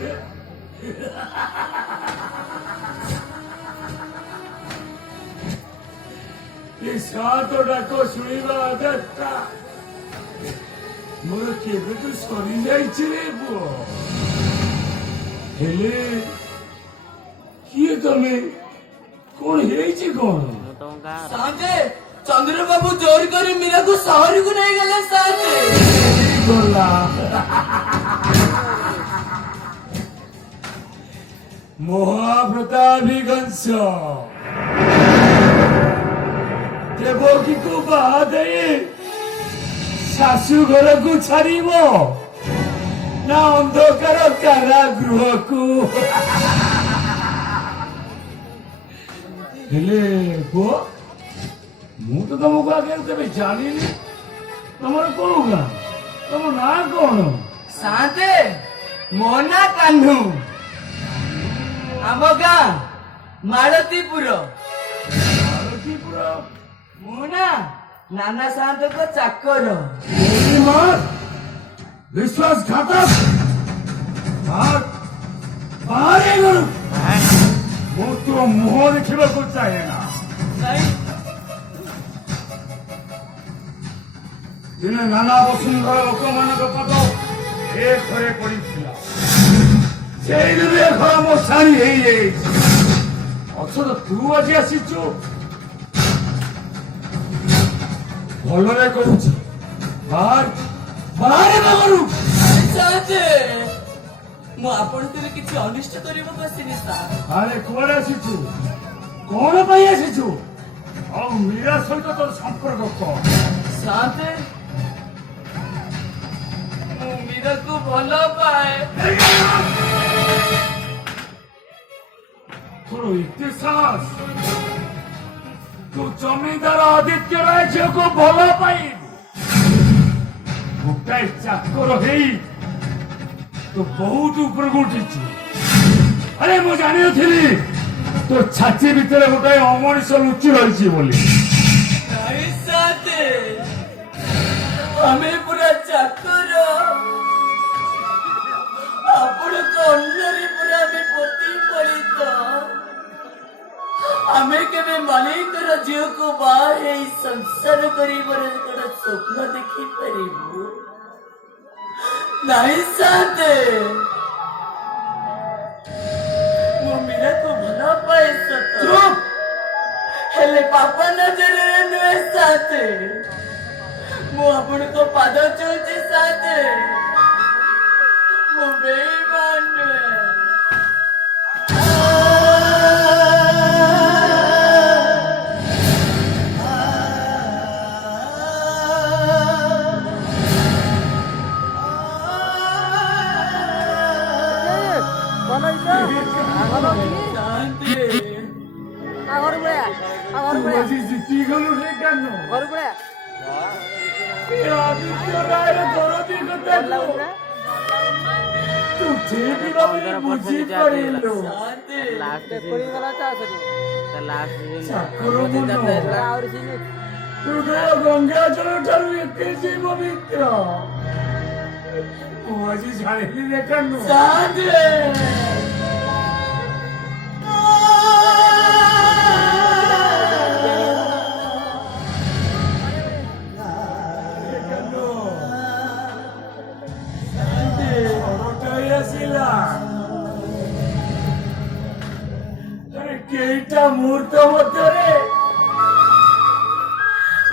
ଏ ସାତ ଡାକ ଶୁଣିବା ଆଦତଟା ମୋର କେବେଠୁ ସରିଯାଇଛି ରେ ପୁଅ। ହେଲେ କିଏ ତମେ? କଣ ହେଇଛି କଣ? ସାଙ୍ଗେ ଚନ୍ଦ୍ରବାବୁ ଜୋର କରି ମୀରାକୁ ସହରକୁ ନେଇଗଲେ ସାଙ୍ଗେ ଗଲା ମହାପ୍ରତାପିକଂସ ଦେବକୀକୁ ବାହା ଦେଇ ଶାଶୁ ଘରକୁ ଛାଡ଼ିବ ନା ଅନ୍ଧକାର କାରାଗୃହକୁ? ହେଲେ ପୁଅ, ମୁଁ ତ ତମକୁ ଆଗେ କେବେ ଜାଣିନି। ତମର କୋଉ ଗାଁ? ତମ ନାଁ କଣ? ସାଙ୍ଗେ ମୋ ନା କାହ୍ନୁ। ଆମ ଗାଁ ମାଳତୀପୁର। ମାଳତୀପୁର? ମୋ ନା ନାନା ସାନ୍ତଙ୍କ ଚାକର। ବିଶ୍ୱାସଘାତକ! ବାହାରେ ଘରୁ ମୁଁ ତୋ ମୁହଁ ଦେଖିବାକୁ ଚାହେଁ ନା। ଦିନେ ନାନା ବସୁନ୍ଧର ଲୋକମାନଙ୍କ ପାଦ ଏ ଘରେ ପଡ଼ିଥିଲା। ସେଇଦିନ ଏ ଘର ମୋ ଶାଢ଼ୀ ହେଇଯାଇଛି। ଅଥଚ ତୁ ଆଜି ଆସିଛୁ। ଭଲରେ କହୁଛି, ବାହାରେ ଘରୁ। ମୁଁ ଆପଣଙ୍କର କିଛି ଅନିଷ୍ଟ କରିବାକୁ ଆସିନି ସାର୍। ଆରେ କୁଆଡେ ଆସିଛୁ? କଣ ପାଇଁ ଆସିଛୁ? ଆଉ ମୀରା ସହିତ ତୋର ସମ୍ପର୍କ କଣ? ସାତେ ମୁଁ ମୀରାକୁ ଭଲ ପାଏ। ତୋର ଏତେ ସାହସ? ତୁ ଜମିଦାର ଆଦିତ୍ୟ ରାୟ ଝିଅକୁ ଭଲ ପାଇବୁ? ଗୋଟାଏ ଚାକର ହେଇ ତୁ ବହୁତ ଉପରକୁ ଉଠିଛୁ। ଆରେ ମୁଁ ଜାଣିନଥିଲି ତୋ ଛାତି ଭିତରେ ଗୋଟାଏ ଅମଣିଷ ଲୁଚି ରହିଛି ବୋଲି। ନାଇଁ ସାତେ, ଆମେ ପୁରା ଚାକର। ଆପଣଙ୍କ ଅନ୍ନରେ ପୁରା ଆମେ ପୋତି ପଡ଼ିତ। ଆମେ କେବେ ମାଲିକର ଝିଅକୁ ବାହା ହେଇ ସଂସାର କରିବାର ଗୋଟେ ସ୍ୱପ୍ନ ଦେଖିପାରିବୁ ନାଇଁ ସାତେ। ମୁଁ ମୀରାକୁ ଭଲ ପାଏ ସତ, ହେଲେ ପାପ ନଜରରେ ନୁହେଁ ସାତେ। ମୁଁ ଆପଣଙ୍କ ପାଦ ଛୁଉଁଛି ସାତେ। ମୁଁ ବେଇମାନ ନୁହେଁ। ଗଙ୍ଗାଜଳ ଠାରୁ ଏତେ ସେ ପବିତ୍ର ମୁଁ ଆଜି ଜାଣିଲି ଦେଖାନୁ। କେଇଟା ମୁହୂର୍ତ୍ତ ମଧ୍ୟରେ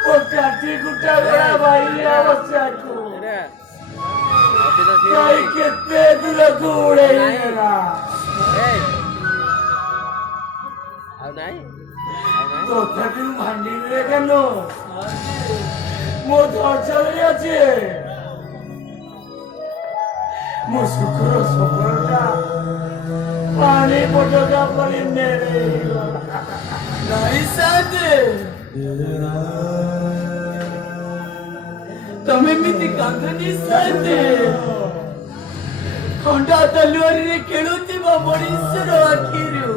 ମୋ କାଠି କୁଟା ଗଳା ବାହିଆ ବସାକୁ କେତେ ଦୂରକୁ ଉଡେଇ ନେଲା। ତଥାପି ମୁଁ ଭାଙ୍ଗିନି କେନ? ମୋ ଧୈର୍ଯ୍ୟ ଅଛି। ମୋ ସୁଖର ସଫଳତା ପାଣି ପଟକା ପରି ନେଇଗଲା। ନାଇଁ ସାତେ, ତମେ ଏମିତି କାନ୍ଦନି ସାତେ। ଖଣ୍ଡା ତଲୁଆରରେ ଖେଳୁଥିବା ମଣିଷର ଆଖିରୁ